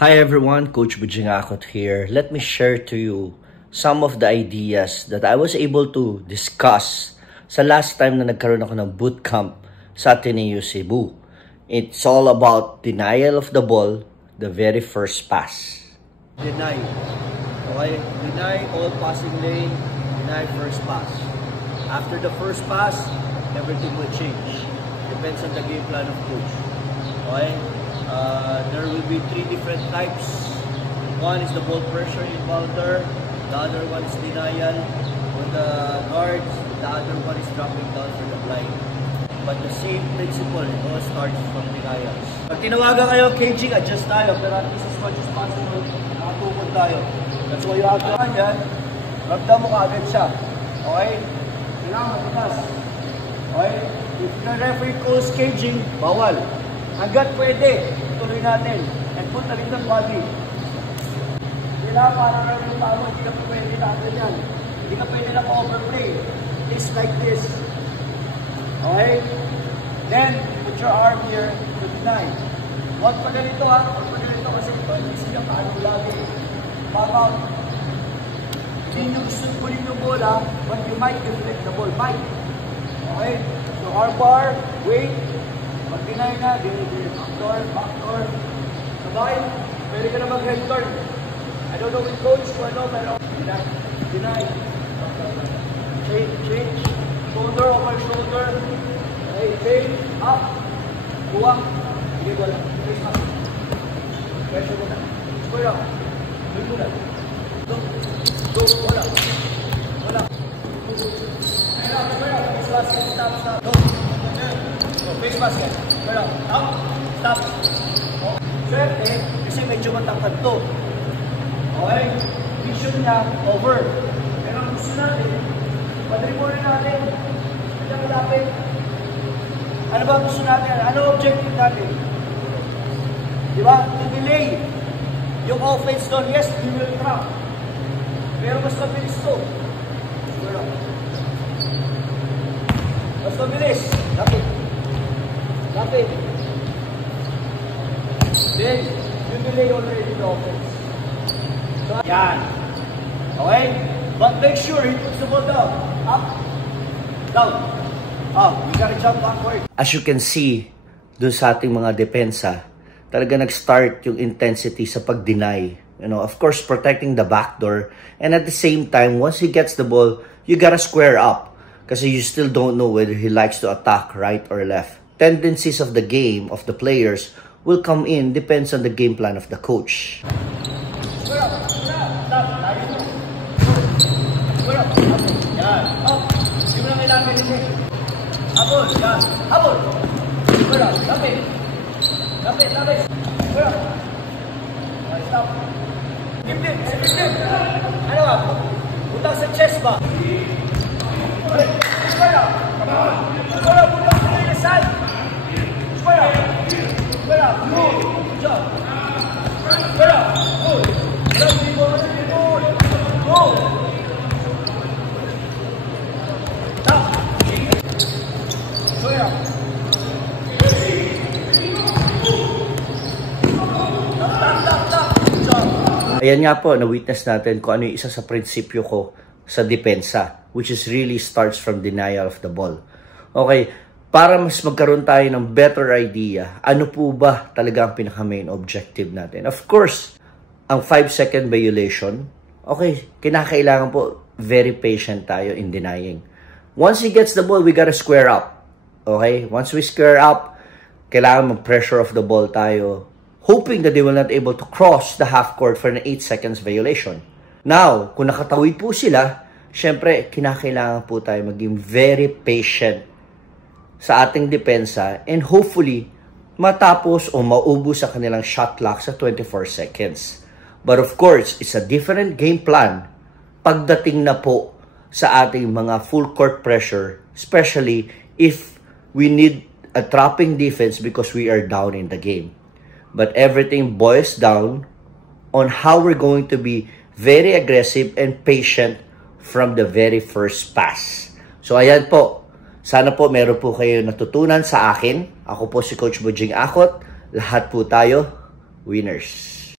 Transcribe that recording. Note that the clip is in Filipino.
Hi everyone, Coach Bujing Akot here. Let me share to you some of the ideas that I was able to discuss sa last time na nagkaroon ako ng bootcamp sa Ateneo Cebu. It's all about denial of the ball, the very first pass. Deny. Okay? Deny all passing lane, deny first pass. After the first pass, everything will change. Depends on the game plan of coach. Okay? There will be 3 different types. One is the ball pressure encounter. The other one is denial for the guards. The other one is dropping down for the blind. But the same principle, it all starts from denials. Pag tinawagan kayo, caging, adjust tayo. Pero at least as much as possible, nakatukod tayo. That's why you have to yan. Ramdam mo kaagad siya. Okay? Kailangan matigas. Okay? If the referee calls caging, bawal. Hanggat pwede, tuloy natin. And put na rin ng body. Kailangan parang rin yung tao, hindi ka pwede natin yan. Hindi ka pwede na overplay. It's like this. Okay? Then, put your arm here to deny. Huwag pa ganito ha. Huwag pa ganito kasi ito, hindi siya paano lagi. Pop out. Hindi nyo gusto pulin yung bola, but you might deflect the ball. Might. Okay? So, arm bar, wait. Pag deny na, backdoor. Sabay, pwede ka na mag-head turn. I don't know with coach kung ano, pero deny. Change. Shoulder over shoulder. Okay, change. Up. Buwak. Hindi wala. Face up. Pressure mo na. Square up. Move mo na. Go. Wala. Square up. Face basket. Stop. Go. Face basket. Square up. Up. Stop. Swerte, kasi medyo matangkad to. Okay? Vision niya, over. Pero ang gusto natin, padribble natin. Medyo malapit. Ano ba gusto natin? Ano objective natin? Diba? To delay. Yung offense doon, yes, we will trap. Pero mas mabilis to. Mas mabilis. Lapit. Then, you delay already the offense. So, yan. Okay? But make sure he puts the ball down. Up. Down. Up. You gotta jump backward. As you can see, dun sa ating mga depensa, talaga nag-start yung intensity sa pag-deny. You know, of course, protecting the backdoor. And at the same time, once he gets the ball, you gotta square up. Kasi you still don't know whether he likes to attack right or left. Tendencies of the game, of the players, will come in, depends on the game plan of the coach. Square up. Stop. Square up. Yan. Up. Hindi mo na kailangan din eh. Habol. Yan. Habol. Square up. Lapit. Square up. Stop. Give them. Ano ba? Utang sa chest ba? Square up. Utang sa side. Square up. Good. Jump. Square up. Good. Go. Stop. Square up. Ayan nga po, na-witness natin kung ano yung isa sa prinsipyo ko sa depensa, which is really starts from denial of the ball. Okay, para mas magkaroon tayo ng better idea, ano po ba talaga ang pinaka-main objective natin? Of course, ang 5-second violation, okay, kinakailangan po very patient tayo in denying. Once he gets the ball, we gotta square up. Okay, once we square up, kailangan mag-pressure of the ball tayo, hoping that they will not able to cross the half court for an 8 seconds violation. Now, kung nakatawid po sila, syempre, kinakailangan po tayo maging very patient sa ating depensa and hopefully, matapos o maubos sa kanilang shot clock sa 24 seconds. But of course, it's a different game plan pagdating na po sa ating mga full court pressure, especially if we need a trapping defense because we are down in the game. But everything boils down on how we're going to be very aggressive and patient from the very first pass. So ayan po, sana po meron po kayo natutunan sa akin. Ako po si Coach Bujing Akot. Lahat po tayo winners.